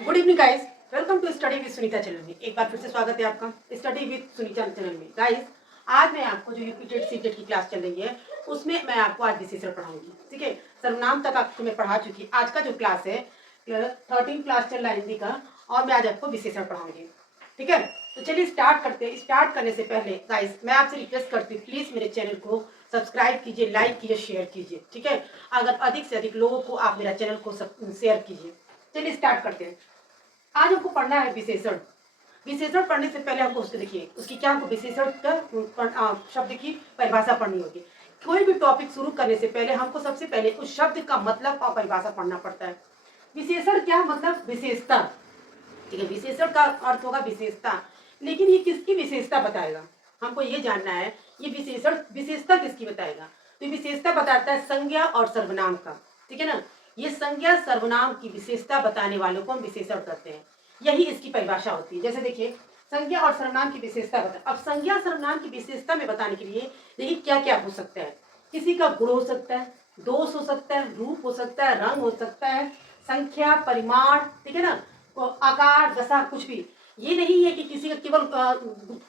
Good evening guys, welcome to study with Sunita channel में। एक बार फिर से स्वागत है आपका स्टडी विद सुनीता चैनल में। गाइस, आज मैं आपको जो यूपीटेड सीटेट की क्लास चल रही है उसमें मैं आपको आज विशेषण पढ़ाऊंगी। ठीक है, सर्वनाम तक आपको मैं पढ़ा चुकी। आज का जो क्लास है 13 क्लास चल रहा है हिंदी का, और मैं आज आपको विशेषण पढ़ाऊंगी। ठीक है, तो चलिए स्टार्ट करते हैं। स्टार्ट करने से पहले गाइस मैं आपसे रिक्वेस्ट करती हूँ, प्लीज मेरे चैनल को सब्सक्राइब कीजिए, लाइक कीजिए, शेयर कीजिए। ठीक है, अगर अधिक से अधिक लोगों को आप मेरा चैनल को शेयर कीजिए। चलिए स्टार्ट करते हैं। आज हमको पढ़ना है विशेषण। विशेषण पढ़ने से पहले हमको उसको देखिए, उसकी क्या हमको विशेषण का शब्द की परिभाषा पढ़नी होगी। कोई भी टॉपिक शुरू करने से पहले हमको सबसे पहले उस शब्द का मतलब और परिभाषा पढ़ना पड़ता है। विशेषण क्या मतलब? विशेषता। ठीक है, विशेषण का अर्थ होगा विशेषता, लेकिन ये किसकी विशेषता बताएगा? हमको ये जानना है, ये विशेषण विशेषता किसकी बताएगा? तो विशेषता बताता है संज्ञा और सर्वनाम का। ठीक है ना, ये संज्ञा सर्वनाम की विशेषता बताने वालों को हम विशेषण कहते हैं। यही इसकी परिभाषा होती है। जैसे देखिए, संज्ञा और सर्वनाम की विशेषता बता। अब संज्ञा सर्वनाम की विशेषता में बताने के लिए देखिए क्या क्या हो सकता है। किसी का गुण हो सकता है, दोष हो सकता है, रूप हो सकता है, रंग हो सकता है, संख्या, परिमाण, ठीक है ना, आकार, दशा, कुछ भी। ये नहीं है कि किसी का केवल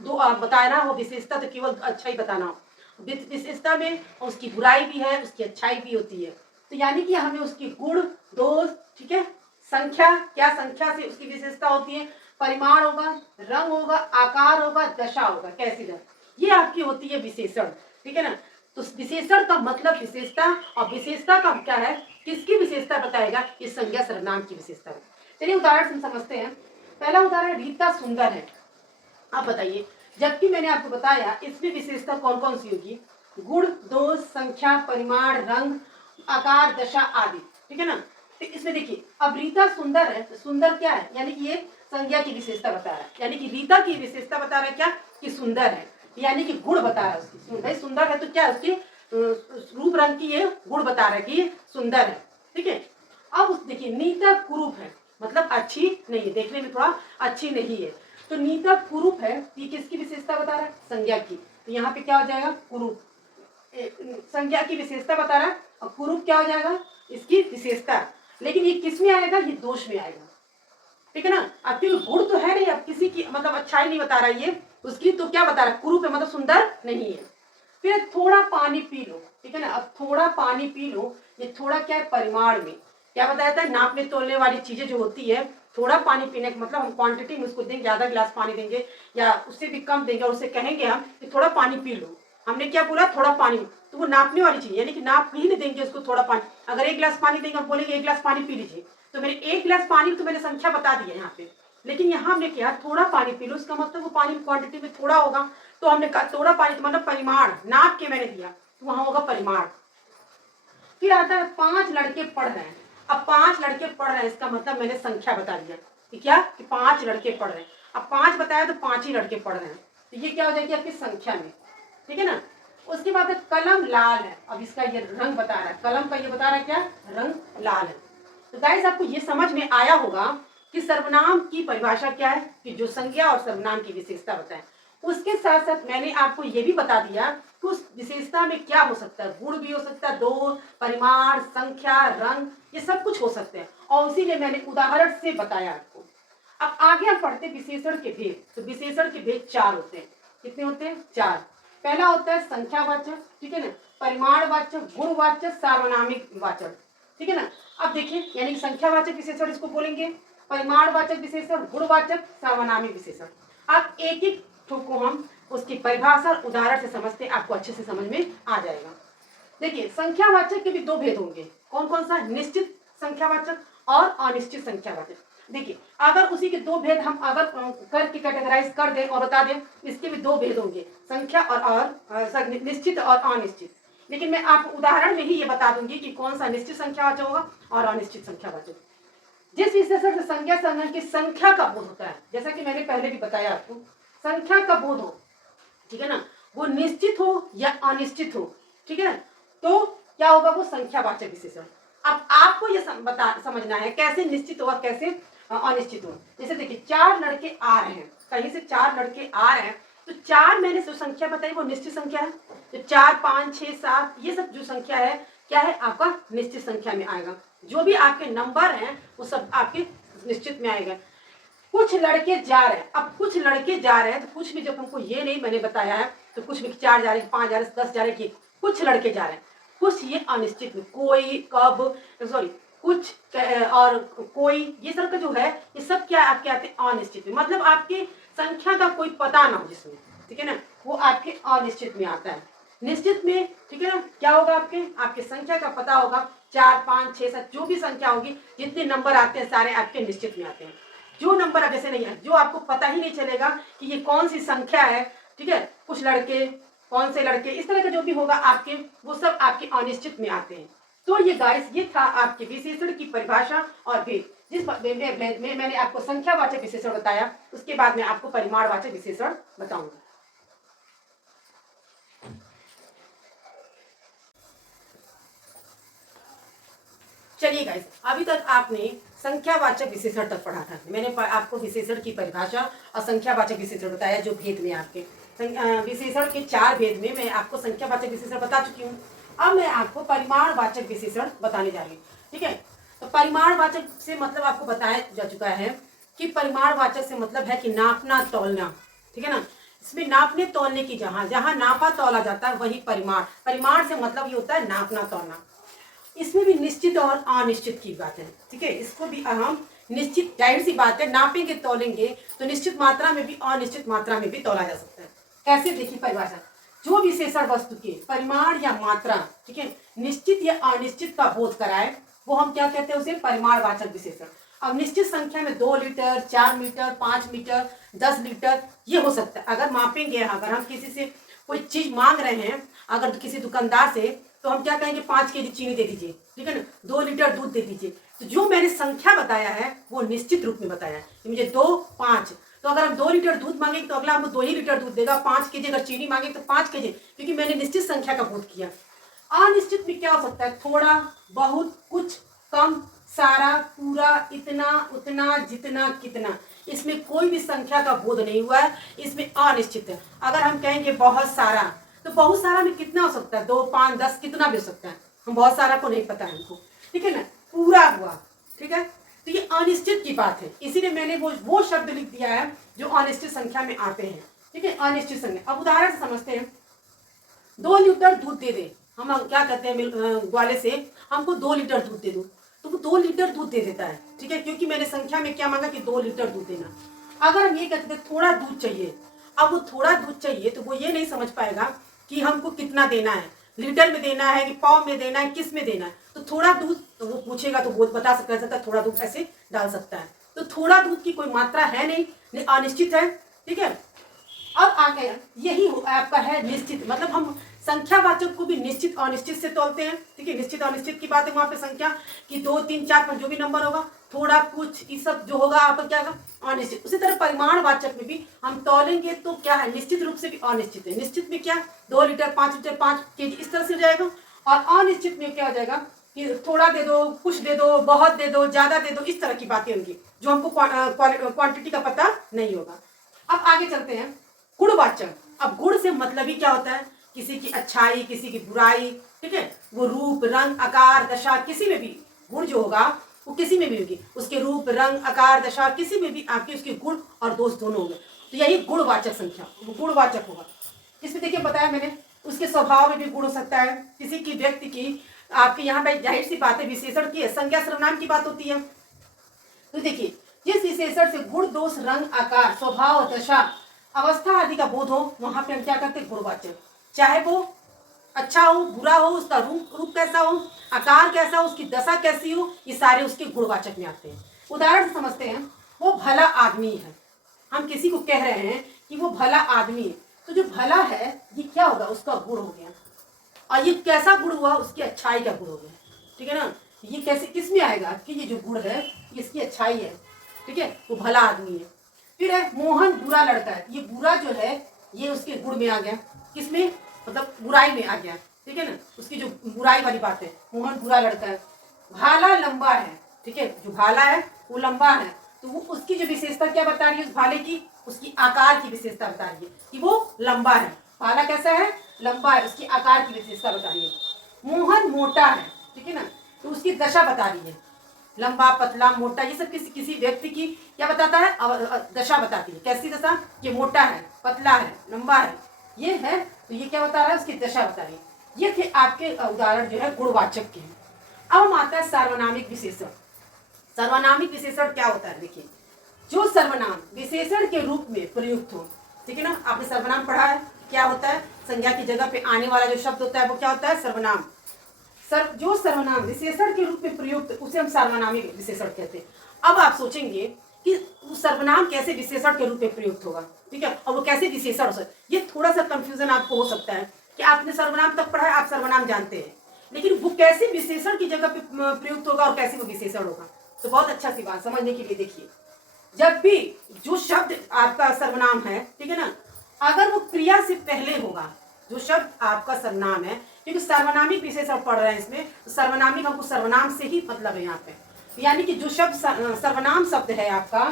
दो बताना हो विशेषता, तो केवल अच्छा ही बताना हो। विशेषता में उसकी बुराई भी है, उसकी अच्छाई भी होती है। तो यानी कि हमें उसकी गुण, दोष, ठीक है, संख्या, क्या संख्या से उसकी विशेषता होती है, परिमाण होगा, रंग होगा, आकार होगा, दशा होगा, कैसी दशा, ये आपकी होती है विशेषण। ठीक है ना, तो विशेषण का मतलब विशेषता, और विशेषता का क्या है, किसकी विशेषता बताएगा? ये संज्ञा सर्वनाम की विशेषता है। चलिए उदाहरण से समझते हैं। पहला उदाहरण, रीता सुंदर है। आप बताइए, जबकि मैंने आपको बताया इसमें विशेषता कौन कौन सी होगी? गुण, दोष, संख्या, परिमाण, रंग, आकार, दशा आदि। ठीक है ना, तो इसमें देखिए, अब रीता सुंदर है, तो सुंदर क्या है? यानी कि ये संज्ञा की विशेषता बता रहा है। यानी कि रीता की विशेषता बता रहा है क्या? कि सुंदर है, यानी कि गुण बता रहा है उसकी। भाई सुंदर है तो क्या उसकी रूप रंग की ये गुण बता रहा है कि सुंदर है। ठीक है, अब उस देखिए, नीता कुरूप है, मतलब अच्छी नहीं है, देखने में थोड़ा अच्छी नहीं है। तो नीता कुरूप है, ये किसकी विशेषता बता रहा है? संज्ञा की। तो यहाँ पे क्या हो जाएगा? कुरूप। संज्ञा की विशेषता बता रहा है, और कुरूप क्या हो जाएगा? इसकी विशेषता। लेकिन ये किस में आएगा? ये दोष में आएगा। ठीक है ना, अब क्योंकि गुण तो है नहीं, अब किसी की मतलब अच्छाई नहीं बता रहा है ये उसकी, तो क्या बता रहा है? कुरूप है, मतलब सुंदर नहीं है। फिर थोड़ा पानी पी लो। ठीक है ना, अब थोड़ा पानी पी लो, ये थोड़ा क्या है? परिमाण में क्या बताया था? नापने तोलने वाली चीजें जो होती है, थोड़ा पानी पीने का मतलब हम क्वांटिटी में उसको देंगे, आधा गिलास पानी देंगे या उससे भी कम देंगे, और उससे कहेंगे हम कि थोड़ा पानी पी लो। हमने क्या बोला? थोड़ा पानी। तो वो नापने वाली चीज, यानी कि नाप ही नहीं देंगे उसको थोड़ा पानी। अगर 1 गिलास पानी देंगे, हम बोलेंगे 1 गिलास पानी पी लीजिए, तो मैंने 1 गिलास पानी तो मैंने संख्या बता दी है यहाँ पे। लेकिन यहाँ हमने क्या, थोड़ा पानी पी लो, इसका मतलब वो पानी क्वांटिटी में थोड़ा होगा। तो हमने कहा थोड़ा पानी, तो मतलब परिमाण नाप के मैंने दिया, तो वहां होगा परिमाण। फिर आता है 5 लड़के पढ़ रहे हैं। अब 5 लड़के पढ़ रहे हैं, इसका मतलब मैंने संख्या बता दिया कि क्या, कि 5 लड़के पढ़ रहे हैं। अब 5 बताया तो 5 ही लड़के पढ़ रहे हैं, तो ये क्या हो जाएगी आपकी संख्या में। ठीक है ना, उसके बाद कलम लाल है। अब इसका ये रंग बता रहा है, कलम का ये बता रहा है क्या? रंग लाल है। तो गाइस आपको ये समझ में आया होगा कि सर्वनाम की परिभाषा क्या है, कि जो संज्ञा और सर्वनाम की विशेषता बताए। उसके साथ साथ मैंने आपको ये भी बता दिया कि उस विशेषता में क्या हो सकता है, गुण भी हो सकता है, दो, परिमाण, संख्या, रंग, ये सब कुछ हो सकते हैं, और इसीलिए मैंने उदाहरण से बताया आपको। अब आगे हम पढ़ते विशेषण के भेद। तो विशेषण के भेद 4 होते हैं। कितने होते हैं? 4। पहला होता है संख्यावाचक, ठीक है ना, परिमाणवाचक, गुणवाचक, सार्वनामिक वाचक। ठीक है ना, अब देखिए, यानी संख्यावाचक विशेषण इसको बोलेंगे, परिमाणवाचक विशेषण, गुणवाचक, सार्वनामिक विशेषण। अब एक एक को हम उसकी परिभाषा उदाहरण से समझते, आपको अच्छे से समझ में आ जाएगा। देखिए, संख्यावाचक के भी 2 भेद होंगे। कौन कौन सा? निश्चित संख्यावाचक और अनिश्चित संख्यावाचक। देखिए, अगर उसी के 2 भेद हम अगर करके कैटेगराइज कर दें और बता दें, इसके भी 2 भेद होंगे, संख्या और निश्चित और अनिश्चित। लेकिन मैं आपको उदाहरण में ही ये बता दूंगी कि कौन सा निश्चित संख्यावाचक होगा और अनिश्चित संख्यावाचक। जिस विशेषण से संज्ञा संज्ञा की संख्या का बोध होता है, जैसा कि मैंने पहले भी बताया आपको, संख्या का बोध हो, ठीक है ना, वो निश्चित हो या अनिश्चित हो, ठीक है ना, तो क्या होगा? वो संख्यावाचक विशेषण। अब आपको ये समझना है कैसे निश्चित होगा, कैसे अनिश्चित हो। जैसे देखिए, 4 लड़के आ रहे हैं, कहीं से 4 लड़के आ रहे हैं, तो 4 मैंने जो संख्या बताई वो निश्चित संख्या है। तो 4, 5, 6, 7 ये सब जो संख्या है क्या है? आपका निश्चित संख्या में आएगा। जो भी आपके नंबर हैं वो सब आपके निश्चित में आएगा। कुछ लड़के जा रहे हैं, अब कुछ लड़के जा रहे हैं तो कुछ भी, जब हमको ये नहीं मैंने बताया है तो कुछ भी 4 जा रहे हैं, 5 जा रहे हैं, 10 जा रहे हैं कि कुछ लड़के जा रहे हैं, कुछ ये अनिश्चित में, कोई कब, सॉरी कुछ और कोई, ये सब का जो है ये सब क्या आपके आते हैं अनिश्चित में, मतलब आपकी संख्या का कोई पता ना हो जिसमें, ठीक है ना, वो आपके अनिश्चित में आता है। निश्चित में ठीक है ना क्या होगा, आपके संख्या का पता होगा, 4 5 6 7 जो भी संख्या होगी, जितने नंबर आते हैं सारे आपके निश्चित में आते हैं। जो नंबर अब जैसे नहीं है, जो आपको पता ही नहीं चलेगा कि ये कौन सी संख्या है, ठीक है, कुछ लड़के, कौन से लड़के, इस तरह का जो भी होगा आपके, वो सब आपके अनिश्चित में आते हैं। तो ये गाइस, ये था आपके विशेषण की परिभाषा और भेद। जिस में मैंने आपको संख्यावाचक विशेषण बताया, उसके बाद मैं आपको परिमाणवाचक विशेषण बताऊंगा। चलिए गाइस, अभी तक आपने संख्यावाचक विशेषण तक पढ़ा था। मैंने आपको विशेषण की परिभाषा और संख्यावाचक विशेषण बताया, जो भेद में आपके विशेषण के 4 भेद में मैं आपको संख्यावाचक विशेषण बता चुकी हूँ। अब मैं आपको परिमाणवाचक विशेषण बताने जा रही हूँ, ठीक है। तो परिमाणवाचक से मतलब आपको बताया जा चुका है कि परिमाणवाचक से मतलब है कि नापना तौलना, ठीक है ना। इसमें नापने तौलने की जहां नापा तौला जाता है वही परिमाण। परिमाण से मतलब ये होता है नापना तौलना। इसमें भी निश्चित और अनिश्चित की बात है, ठीक है। इसको भी हम निश्चित, जाहिर सी बात है, नापेंगे तौलेंगे तो निश्चित मात्रा में भी अनिश्चित मात्रा में भी तौला जा सकता है। कैसे, देखिए परिभाषा, जो विशेषण वस्तु के परिमाण या मात्रा, ठीक है, निश्चित या अनिश्चित का बोध कराए, वो हम क्या कहते हैं, उसे परिमाणवाचक विशेषण। अब निश्चित संख्या में 2 लीटर, 4 मीटर, 5 मीटर, 10 लीटर ये हो सकता है। अगर मापेंगे, अगर हम किसी से कोई चीज मांग रहे हैं, अगर किसी दुकानदार से, तो हम क्या कहेंगे, 5 केजी चीनी दे दीजिए, ठीक है ना, 2 लीटर दूध दे दीजिए। तो जो मैंने संख्या बताया है वो निश्चित रूप में बताया है कि मुझे 2 5, तो अगर हम 2 लीटर दूध मांगेंगे तो अगला हमको 2 ही लीटर दूध देगा। 5 केजी अगर चीनी मांगेंगे तो 5 केजी, क्योंकि मैंने निश्चित संख्या का बोध किया। अनिश्चित में क्या हो सकता है, थोड़ा, बहुत, कुछ, कम, सारा, पूरा, इतना, उतना, जितना, कितना। इसमें कोई भी संख्या का बोध नहीं हुआ है, इसमें अनिश्चित है। अगर हम कहेंगे बहुत सारा, तो बहुत सारा में कितना हो सकता है, 2 5 10 कितना भी हो सकता है, हम बहुत सारा को नहीं पता है हमको, ठीक है ना। पूरा हुआ, ठीक है, तो ये अनिश्चित की बात है, इसीलिए मैंने वो शब्द लिख दिया है जो अनिश्चित संख्या में आते हैं, ठीक है, अनिश्चित संख्या। अब उदाहरण से समझते हैं, 2 लीटर दूध दे दे, हम क्या कहते हैं ग्वाले से, हमको 2 लीटर दूध दे दो, तो वो 2 लीटर दूध दे देता है, ठीक है, क्योंकि मैंने संख्या में क्या मांगा कि 2 लीटर दूध देना। अगर हम ये कहते हैं थोड़ा दूध चाहिए, अब वो थोड़ा दूध चाहिए तो वो ये नहीं समझ पाएगा कि हमको कितना देना है, लीटर में देना है कि पाव में देना है, किस में देना है। तो थोड़ा दूध, तो वो पूछेगा तो वो बता सकता है, थोड़ा दूध ऐसे डाल सकता है। तो थोड़ा दूध की कोई मात्रा है नहीं, अनिश्चित है, ठीक है। अब आगे यही आपका है निश्चित, मतलब हम संख्यावाचक को भी निश्चित अनिश्चित से तोलते हैं, ठीक है। निश्चित अनिश्चित की बात है वहां पे संख्या कि 2 3 4 5 जो भी नंबर होगा, थोड़ा, कुछ, ये सब जो होगा आप क्या होगा, अनिश्चित। उसी तरह परिमाणवाचक में भी हम तौलेंगे तो क्या है, निश्चित रूप से भी अनिश्चित है। निश्चित में क्या, 2 लीटर, 5 लीटर, 5 केजी, इस तरह से हो जाएगा। और अनिश्चित में क्या हो जाएगा कि थोड़ा दे दो, कुछ दे दो, बहुत दे दो, ज्यादा दे दो, इस तरह की बातें होंगी जो हमको क्वांटिटी का पता नहीं होगा। अब आगे चलते हैं, गुणवाचक। अब गुण से मतलब ही क्या होता है, किसी की अच्छाई, किसी की बुराई, ठीक है, वो रूप, रंग, आकार, दशा, किसी में भी गुण जो होगा वो किसी में भी होगी, उसके रूप, रंग, आकार, दशा, किसी में भी आपके उसके गुण और दोष दोनों होंगे। तो यही गुणवाचक संख्या, वो गुणवाचक होगा। इसमें देखिए बताया मैंने, उसके स्वभाव में भी गुण हो सकता है, किसी की व्यक्ति की, आपके यहाँ पे जाहिर सी बात है विशेषण की है, संज्ञा सर्वनाम की बात होती है। तो देखिए, जिस विशेषण से गुण, दोष, रंग, आकार, स्वभाव, दशा, अवस्था आदि का बोध हो, वहां पे हम क्या करते हैं, गुणवाचक। चाहे वो अच्छा हो, बुरा हो, उसका रूप कैसा हो, आकार कैसा हो, उसकी दशा कैसी हो, ये सारे उसके गुणवाचक में आते हैं। उदाहरण से समझते हैं, वो भला आदमी है, हम किसी को कह रहे हैं कि वो भला आदमी है, तो जो भला है ये क्या होगा, उसका गुण हो गया। और ये कैसा गुण हुआ, उसकी अच्छाई का गुण हो गया, ठीक है ना। ये कैसे, किस में आएगा कि ये जो गुण है ये इसकी अच्छाई है, ठीक है, वो भला आदमी है। फिर है मोहन बुरा लड़का है, ये बुरा जो है ये उसके गुण में आ गया, किसमें, मतलब बुराई में आ गया, ठीक है ना, उसकी जो बुराई वाली बात है, मोहन बुरा लड़का है। भाला लंबा है, ठीक है, जो भाला है वो लंबा है, तो वो उसकी जो विशेषता क्या बता रही है, उस भाले की, उसकी आकार की विशेषता बता रही है कि वो लंबा है। भाला कैसा है, लंबा है, उसकी आकार की विशेषता बता रही है। मोहन मोटा है, ठीक है ना, तो उसकी दशा बता रही है, लंबा, पतला, मोटा, ये सब किसी किसी व्यक्ति की क्या बताता है, दशा बताती है। कैसी दशा? कि मोटा है, पतला है, लंबा है, ये है, तो ये क्या बता रहा है, उसकी दशा बता रही है। ये थे आपके उदाहरण जो है गुणवाचक के हैं। अब हम आता है सार्वनामिक विशेषण। सार्वनामिक विशेषण क्या होता है? देखिए, जो सर्वनाम विशेषण के रूप में प्रयुक्त हो, ठीक है ना, आपने सर्वनाम पढ़ा है, क्या होता है, संज्ञा की जगह पे आने वाला जो शब्द होता है वो क्या होता है, सर्वनाम। जो सर्वनाम विशेषण के रूप में प्रयुक्त उसे हम सार्वनामिक विशेषण कहते हैं। अब आप सोचेंगे कि सर्वनाम कैसे विशेषण के रूप में प्रयुक्त होगा, ठीक है, और वो कैसे विशेषण हो सकता है। ये थोड़ा सा कंफ्यूजन आपको हो सकता है कि आपने सर्वनाम तक पढ़ा है, आप सर्वनाम जानते हैं, लेकिन वो कैसे विशेषण की जगह पे प्रयुक्त होगा और कैसे वो विशेषण होगा। तो बहुत अच्छा सी बात समझने के लिए देखिए, जब भी जो शब्द आपका सर्वनाम है, ठीक है ना, अगर वो क्रिया से पहले होगा, जो शब्द आपका सर्वनाम है, क्योंकि सर्वनामिक विशेषण पढ़ रहे हैं इसमें, तो सर्वनामिक हमको सर्वनाम से ही मतलब है यहाँ पे, यानी कि जो शब्द सर्वनाम शब्द है आपका,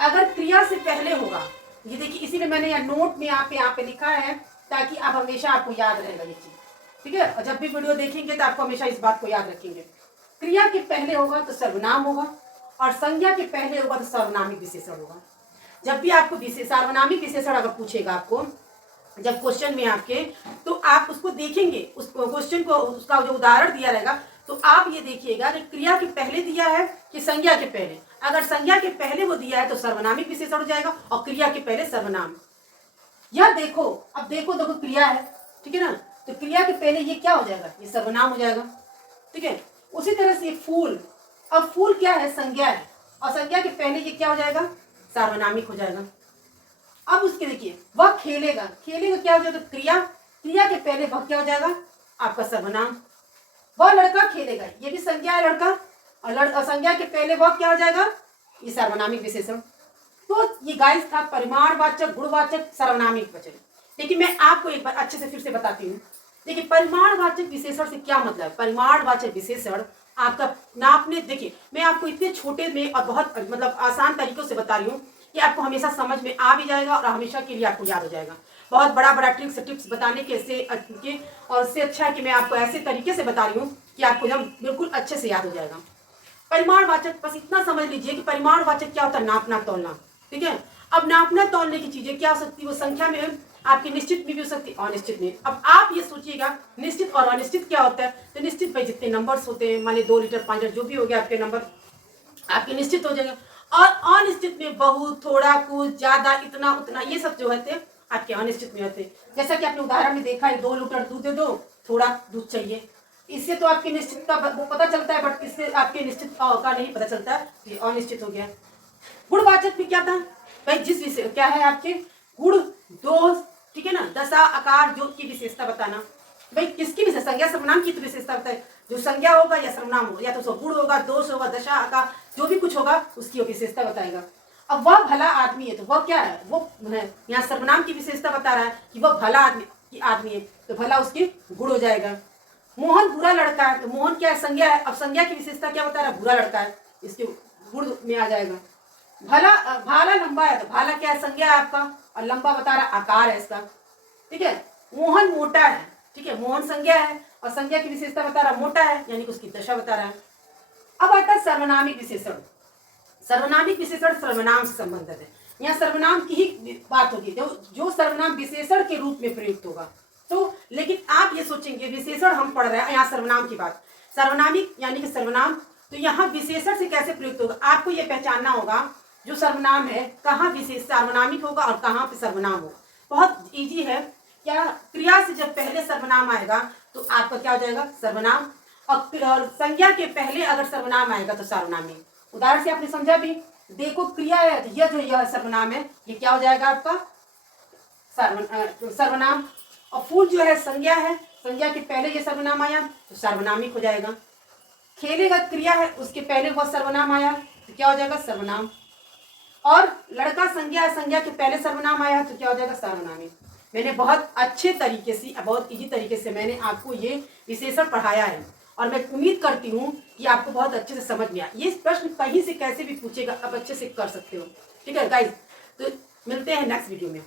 अगर क्रिया से पहले होगा, ये देखिए इसीलिए मैंने यहाँ नोट में यहाँ पे लिखा है, ताकि आप हमेशा आपको याद रहेगा ये चीज, ठीक है, और जब भी वीडियो देखेंगे तो आपको हमेशा इस बात को याद रखेंगे। क्रिया के पहले होगा तो सर्वनाम होगा, और संज्ञा के पहले होगा तो सर्वनामिक विशेषण होगा। जब भी आपको सार्वनामिक विशेषण अगर पूछेगा आपको जब क्वेश्चन में आपके, तो आप उसको देखेंगे, उस क्वेश्चन को, उसका जो उदाहरण दिया रहेगा, तो आप ये देखिएगा कि क्रिया के पहले दिया है कि संज्ञा के पहले। अगर संज्ञा के पहले वो दिया है तो सर्वनामिक विशेषण हो जाएगा, और क्रिया के पहले सर्वनाम। या देखो, अब देखो क्रिया है, ठीक है ना, तो क्रिया के पहले ये क्या हो जाएगा, ये सर्वनाम हो जाएगा, ठीक है। उसी तरह से फूल, अब फूल क्या है, संज्ञा है, और संज्ञा के पहले ये क्या हो जाएगा, सार्वनामिक हो जाएगा। अब उसके देखिए, वह खेलेगा, खेलेगा क्या हो जाएगा, क्रिया, क्रिया के पहले वह क्या हो जाएगा, आपका सर्वनाम। वह लड़का खेलेगा, ये भी संज्ञा है लड़का, और संज्ञा के पहले वह क्या हो जाएगा, ये सर्वनामिक विशेषण। तो ये गाइस था परिमाणवाचक, गुणवाचक, सर्वनामिक वचन। लेकिन मैं आपको एक बार अच्छे से फिर से बताती हूँ। देखिए, परिमाणवाचक विशेषण से क्या मतलब है। परिमाणवाचक विशेषण आपका नापने, देखिए मैं आपको इतने छोटे में और बहुत मतलब आसान तरीकों से बता रही हूँ कि आपको हमेशा समझ में आ भी जाएगा और हमेशा के लिए आपको याद हो जाएगा। बहुत बड़ा बड़ा टिप्स बताने के से और उससे अच्छा है कि मैं आपको ऐसे तरीके से बता रही हूँ कि आपको एकदम बिल्कुल अच्छे से याद हो जाएगा। परिमाणवाचक, बस इतना समझ लीजिए कि परिमाणवाचक क्या होता है, नापना तोलना, ठीक है। अब नापना तोलने की चीजें क्या हो सकती है, वो संख्या में आपकी निश्चित में भी हो सकती है, अनिश्चित में। अब आप ये सोचिएगा निश्चित और अनिश्चित क्या होता है, तो निश्चित भाई जितने नंबर्स होते हैं, माने 2 लीटर 5 लीटर जो भी हो गया आपके नंबर, आपके निश्चित हो जाएगा। और अनिश्चित में बहुत, थोड़ा, कुछ, ज्यादा, इतना, उतना, ये सब जो होते हैं आपके अनिश्चित में होते हैं। जैसा कि आपने उदाहरण में देखा है, 2 लीटर दूध दे दो, थोड़ा दूध चाहिए, इससे तो आपकी निश्चित का वो पता चलता है, बट इससे आपके निश्चित का नहीं पता चलता, ये अनिश्चित हो गया। गुणवाचक में क्या था भाई, जिस विषय क्या है आपके गुण, दोष, ठीक है ना, दशा, आकार, जो की विशेषता बताना। भाई किसकी विशेषता, संज्ञा सर्वनाम की तो विशेषता बताए, जो संज्ञा होगा या सर्वनाम होगा, या तो उसका गुण होगा, दोष होगा, दशा, आकार, जो भी कुछ होगा उसकी विशेषता बताएगा। अब वह भला आदमी है, तो वह क्या है, वो यहाँ सर्वनाम की विशेषता बता रहा है कि वह भला आदमी है, तो भला उसके गुण हो जाएगा। मोहन बुरा लड़का है, तो मोहन क्या है, संज्ञा है, अब संज्ञा की विशेषता क्या बता रहा है, बुरा लड़का है, इसके गुण में आ जाएगा। भाला लंबा है, तो भाला क्या है, संज्ञा है आपका, और लंबा बता रहा आकार है इसका, ठीक है। मोहन मोटा है, ठीक है, मोहन संज्ञा है और संज्ञा की विशेषता बता रहा मोटा है, यानी कि उसकी दशा बता रहा है। अब आता है सर्वनामिक विशेषण। सर्वनामिक विशेषण सर्वनाम से संबंधित है, यहाँ सर्वनाम की ही बात होगी, जो सर्वनाम विशेषण के रूप में प्रयुक्त होगा। तो लेकिन आप ये सोचेंगे विशेषण हम पढ़ रहे हैं, यहाँ सर्वनाम की बात, सर्वनामिक यानी कि सर्वनाम, तो यहाँ विशेषण से कैसे प्रयुक्त होगा, आपको ये पहचानना होगा जो सर्वनाम है कहाँ विशेष सार्वनामिक होगा और कहाँ पे सर्वनाम होगा। बहुत इजी है, क्या क्रिया से जब पहले सर्वनाम आएगा तो आपका क्या हो जाएगा, सर्वनाम, और संज्ञा के पहले अगर सर्वनाम आएगा तो सार्वनामिक। उदाहरण से आपने समझा भी, देखो क्रिया है, तो यह सर्वनाम है, ये क्या हो जाएगा आपका सर्वनाम। और फूल जो है संज्ञा है, संज्ञा के पहले ये सर्वनाम आया तो सार्वनामिक हो जाएगा। खेलेगा क्रिया है, उसके पहले वह सर्वनाम आया तो क्या हो जाएगा, सर्वनाम। और लड़का संज्ञा है, संज्ञा के पहले सर्वनाम आया तो क्या हो जाएगा, सार्वनामिक। मैंने बहुत अच्छे तरीके से, बहुत इजी तरीके से मैंने आपको ये विशेषण पढ़ाया है, और मैं उम्मीद करती हूँ कि आपको बहुत अच्छे से समझ में आया। ये प्रश्न कहीं से कैसे भी पूछेगा, आप अच्छे से कर सकते हो, ठीक है गाइज। तो मिलते हैं नेक्स्ट वीडियो में।